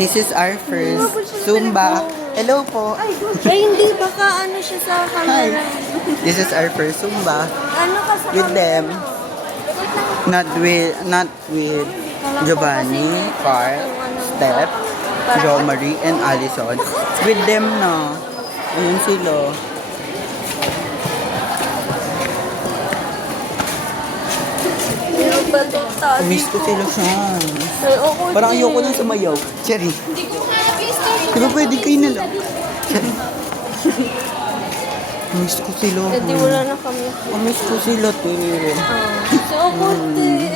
This is our first Zumba. Hello po. Ay, hindi. Baka ano siya sa Hi. camera. This is our first Zumba Ano ka sa with them. Not with Giovanni, Carl, Steph, Jo Marie, and Allison. With them na. Ayun sila. Miss ko sila siya. Parang ayoko nang sumayaw. Cherry. Di ba pwede kayo na lang? Cherry. Miss ko sila. Hindi wala na kami. Miss ko sila, te. So, kunti.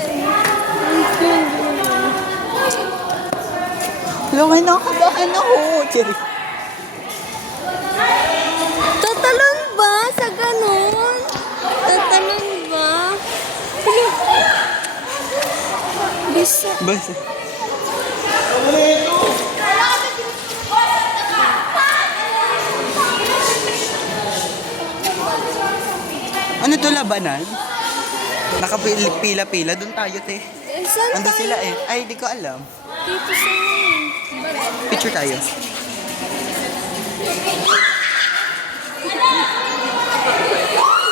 Hello, may nakakabahan ako. Cherry. Tatalon ba sa ganun? Tatalon ba? Bisa. Basta. Ano to, labanan? Nakapila-pila. Doon tayo, te. Saan Ando tayo? sila eh. Ay, di ko alam. Dito sa amin. Picture tayo.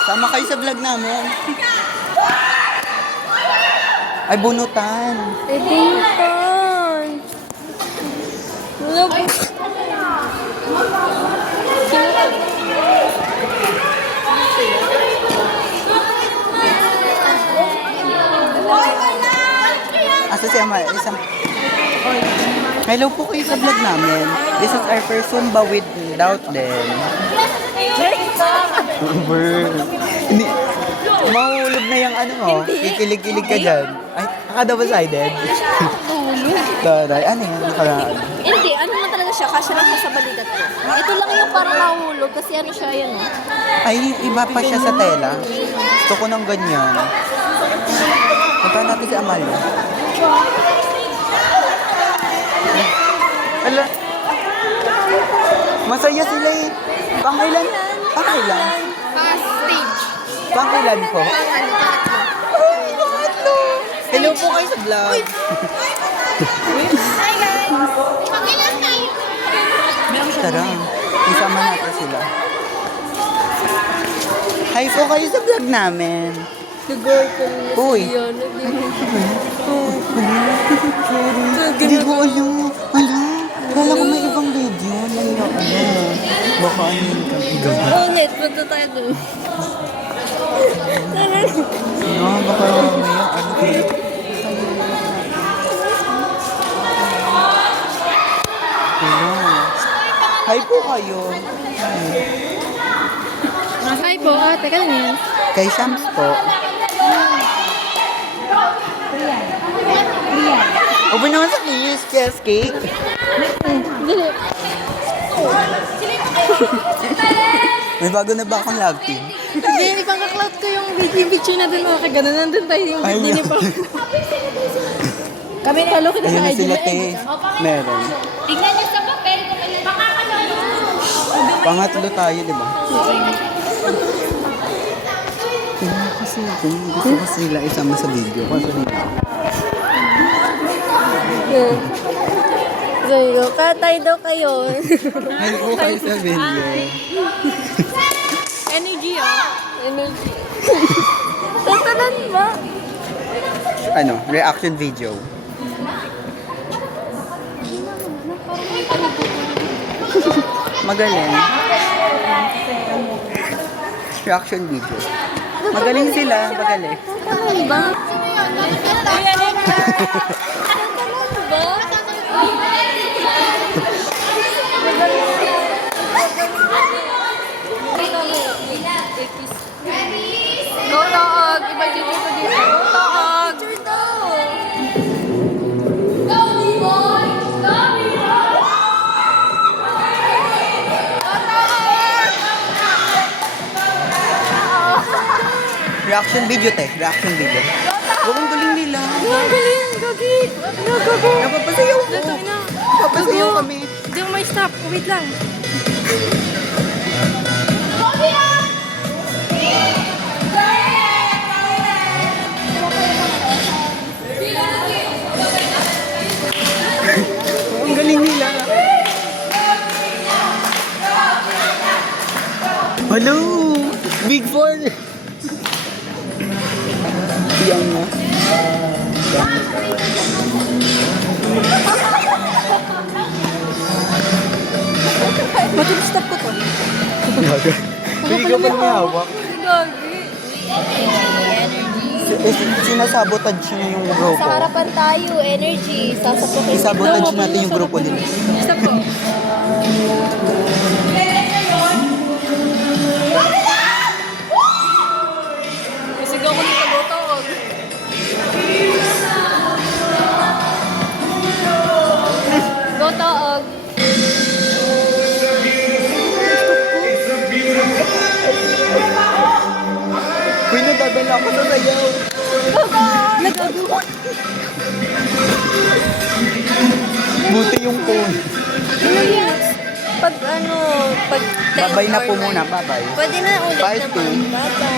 Sama kayo sa vlog namin. Ay, bunutan. Ay, bunutan. Wala ba? Asa si Ama? Hello po kayo sa vlog namin. This is our first Zumba without them. Hindi. Mahulog na yung ano mo. Kikilig-kilig ka dyan. Ay, double-sided. Taray, ano yun? Nakaraan. Hindi, ano lang talaga siya. Kasya lang siya sa balikat ko. Ito lang yung parang nahulog kasi ano siya yan. Ay, iba pa siya sa tela. Gusto ko ng ganyan. Punta natin si Amalia. Ala. Masaya sila eh. Pangailan? Pangailan? Stage. Pangailan po? Hello po kayo sa vlog. Hi guys! Pangilan tayo! Tara, isama natin sila. Hi po kayo sa vlog namin. Nag-work ko Uy. Hindi ko alam. Kala ko may ibang video. Baka ano yung kami. Oh, net. Punta tayo doon. Baka may ano. Hi po kayo. Hi po. Teka lang yan. Kay Shams po. Open naman sa kiss. Yes, cake. Dili. May bago na ba akong love team? Hindi, ipang-cloud ko yung picture natin mga kagano'n. Nandun tayo yung Ay, birthday ni Pao. Kami na kita Ayun sa na IG. sila, te. Meron. Tingnan niyo sa papel kung Pangatlo tayo, di ba? Gusto ko sila isama sa video. Kaso nila. Gayo, katay daw kayo. Hi po kayo sa video. Energy Energy. Tatalan ba? Ano? Reaction video. Magaling. Reaction video. Magaling sila. Magaling. Tatalan ba? Tatalan ba? Go dog! Iba dito ko dito. Go dog! Reaction video, te. Reaction video. Gawang galing nila. Ang galing! Gagi! Nagago! Napapasayaw ko. Napapasayaw kami. Hindi mo may stop. Wait lang. Ang galing Hello! Big four! Yan na. Matulistap ko to. Hindi ka pa may hawak. Gagi. Sinasabotage niya yung grupo. Sa harapan tayo, energy. Sasapukin. Isabotage natin yung grupo nila. Stop ko. Kasi ako dito botog. Botog. Uy, nadadala ako sa sayaw. Nagagawa. Buti yung phone. Ano yan? Pag 10 Babay na po or 9. muna, babay. Pwede na ulit Part naman. two. Bye-bye.